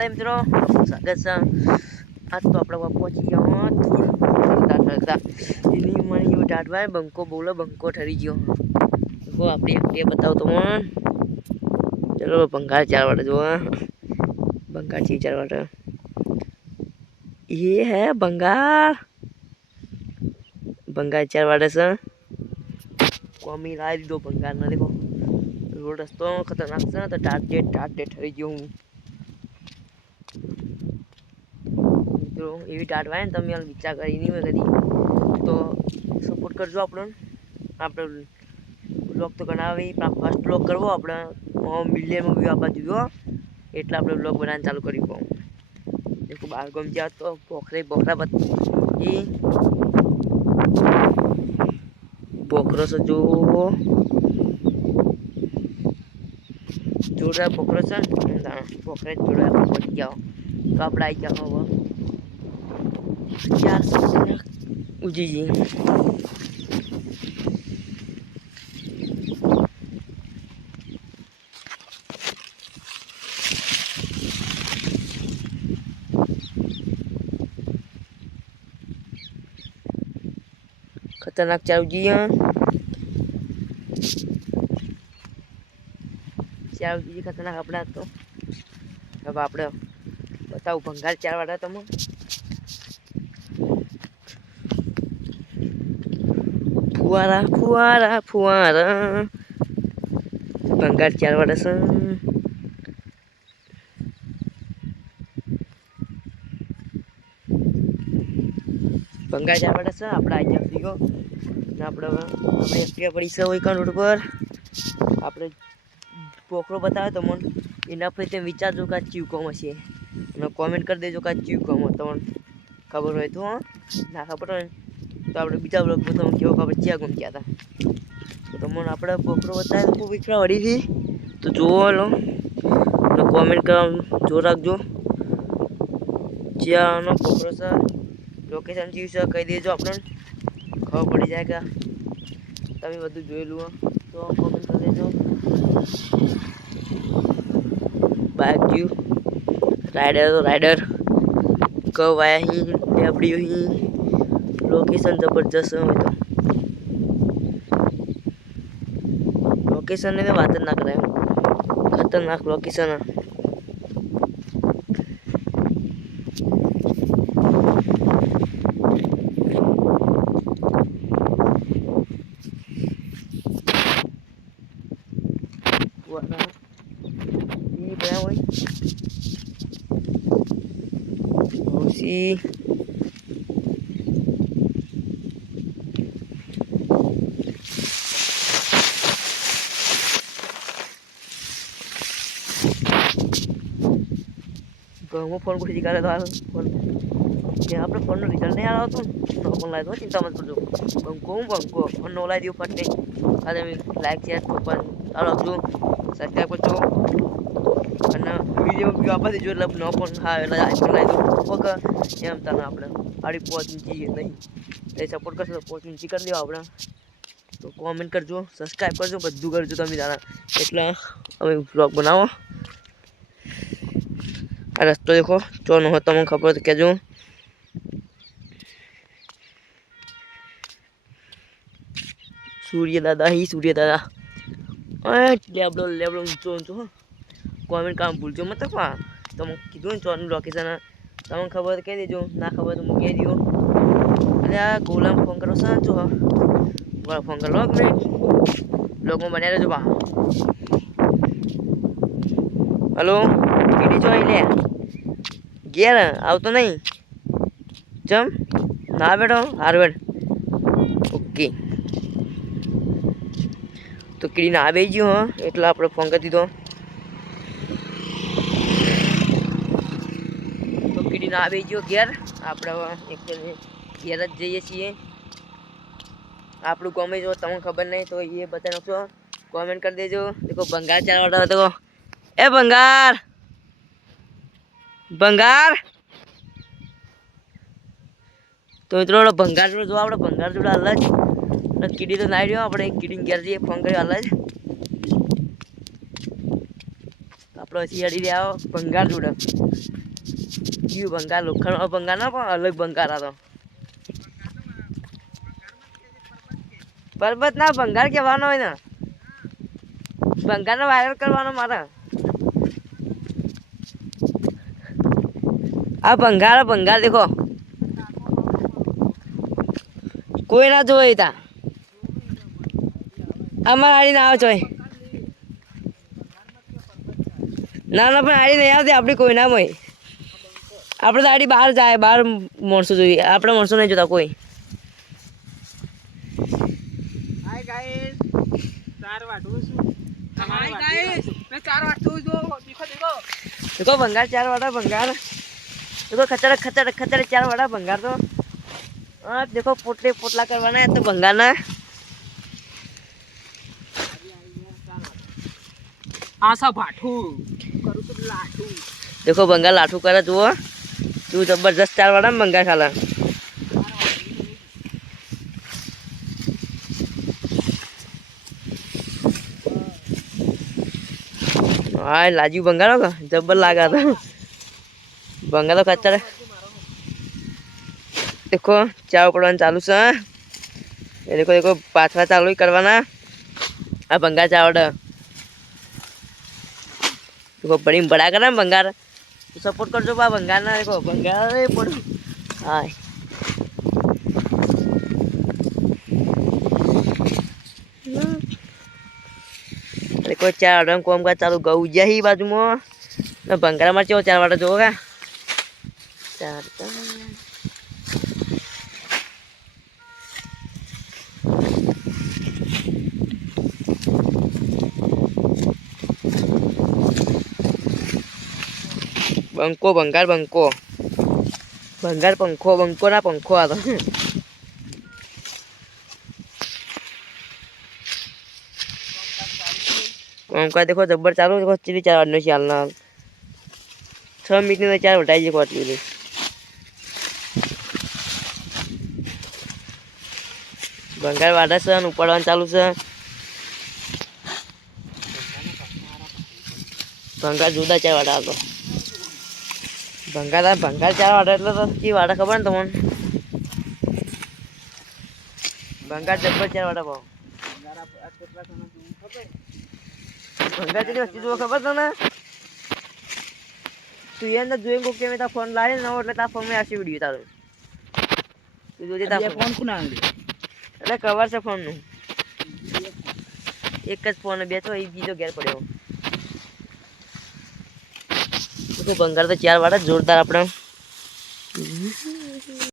મિત્રો સ્વાગત છે આજ તો આપણે પહોંચી ગયા ઠરતા એની મને એવું ટાટવાય બંકો બોલો બંકો ઠરી ગયો બંકો આપણે એક બતાવો તો ચલો ભંગાર 4 વાटे જો भंगार चीज 4 वाटे ये है भंगार भंगार 4 वाटे से कॉमी ला दी दो भंगार ना देखो रोड रस्तो खतरनाक से तो टाटे ठरी गयो हूँ तो एवी टाटवाय ने तमे विचार करी नहीं मैं कदी तो सपोर्ट करजो आपने ब्लॉग तो बनावे फर्स्ट ब्लॉग करवो आपने मिलियन में व्यू आपा जोयो एटले आपणे ब्लॉग बनाने चालू करी पाऊँ देखो बार गम जा तो बोखरा बत ये बोखरो से जो जोड़ा बोखरो से बोखरे जोड़ा पहुंच गया तो आप आई क्या हो यार जी जी खतरनाक चालू जी चालू जी खतरनाक अपना तो अब आपने बताओ भंगार 4 वाटा तम फुवारा फुवारा फुवारा भंगार 4 वाटा से भंगार 4 वाटा से આપણે આવી ગયા દીકો ને આપણે એક્ટિવા પડી છે હોય રોડ પર આપણે પોખરો બતાવે તો મને એના પર તે વિચારજો કે ચીવ કોમ હશે અને કોમેન્ટ કરી દેજો કે ચીવ કોમ તમને ખબર હોય તો ના ખબર હોય તો આપણે બીજા બ્લોગ માં તમને કેવો ખબર ક્યાં ગુમ ગયા હતા તો તમને આપણે પોખરો બતાવે તો ખૂબ ઈચ્છા વળી હતી તો જોવો લો અને કોમેન્ટ કરવા જો રાખજો જ્યાંનો પોખરો છે लोकेशन जी से कही दीजिए अपने खबर पड़ी जाएगा तभी बधु जोयेलू तो कमेंट कर देजो बाइक जी राइडर तो राइडर कब आया ही लेबड़ी ही लोकेशन जबरदस्त हो तो लोकेशन ने बात ना कराए खतरनाक location ini berapa woi si gua phone को दिखा रहा था फोन यहाँ पे फोन रिजल्ट नहीं आ रहा तो नो फोन लाए तो चिंता मत करो बंको फोन नो लाई दियो फटे आदे में लाइक शेयर पर ચાલો જો સબસ્ક્રાઇબ કરજો અને વિડિયો વ્યૂ આપા દેજો એટલે નો ફોન હા એટલે આઈફોન લઈ દો ઓકે એમ તને આપણે આડી પહોંચી જઈએ નહીં તે સપોર્ટ કરશો તો પહોંચી કરી દેવા આપણે તો કોમેન્ટ કરજો સબસ્ક્રાઇબ કરજો બધું કરજો તમે તારા એટલે અમે વ્લોગ બનાવો આ રસ્તો દેખો ચોનો હોય તમને ખબર તો કહેજો सूर्य दादा लेबलो जो कमेंट काम भूलजो मत तुम कीधु चोन लोकेशन तमने खबर कह दीजो ना खबर तो कह दियो अरे आ गोला में फोन करो जो गोला फोन कर लो मिनट लोग में बने रहो बा हेलो कीडी जो ले गेर आव तो नहीं जम ना बेटो हारवेड ओके तो कीड़ी ना આવી ગયો હા એટલે આપણે ફોન કરી દીધો તો कीड़ी ના આવી ગયો ઘેર આપણે એક ઘેર જ જઈએ છીએ આપણું કોમે જો તમને ખબર નહીં તો એ બતાવી નાખજો કોમેન્ટ કરી દેજો देखो भंगार 4 वाटा देखो ए भंगार भंगार तो મિત્રો ભંગાર જો આપણે ભંગાર જોડા અલગ कीड़ी तो ना रही अपने कीड़ी घेर जी फोन कर આપણો શિયાળી રહ્યા ભંગાર જોડે કયું ભંગાર લોખંડનો ભંગાર ના પણ અલગ ભંગાર હતો પરબત ના ભંગાર કહેવાનો હોય ને ભંગારનો વાયરલ કરવાનો મારે આ ભંગાર દેખો કોઈ ના જોવે તા અમારે આડી ના આવે ચોય ના પણ આડી નહીં આવતી આપણી કોઈ ના હોય આપણે તો આડી બહાર જાય બહાર માણસો જોઈએ આપણે માણસો નહીં જોતા કોઈ देखो भंगार 4 वाला भंगार देखो खचड़ 4 वाला भंगार तो हाँ देखो पोटला करवाना है तो भंगार ना आशा भाठू करू तो लाठू देखो भंगार लाठू करे तू जबरदस्त 4 वाला भंगार खाला हाँ लाजू भंगार होगा जबर लगा था भंगार तो खच्चर देखो चाव पड़वा चालू से ये देखो पाथवा चालू ही करवाना आ भंगार चावड़ देखो बड़ी बड़ा करना भंगार तो सपोर्ट कर जो बा भंगार ना देखो भंगार पड़ हाँ देखो 4 वाटा कोम का चालू गऊ ही बाजू में ना भंगार मार 4 वाटा जो का 4 बंको भंगार पंखो ना पंखो आ तो का देखो जबर चालू देखो चिली 4 वाटनो चालना 6 मिनिट ने 4 वटाई जे कोटली भंगार वाटा से उपाड़वान चालू से भंगार जुदा 4 वाटा तो भंगार 4 वाटा એટલે તો કી વાટા ખબર ને તમને ભંગાર જબર 4 વાટા પાવ भंगार तेरी वस्तु जो खबर था ना तू ये ना जोइन को के में ता फोन लाए ना એટલે તા फोन में आसी वीडियो तारो तू जो ता फोन कोना आंगे એટલે કવર છે ફોન નું એક જ ફોન બે તો એ બીજો ઘેર પડ્યો તો ભંગાર તો 4 વાળા જોરદાર આપણે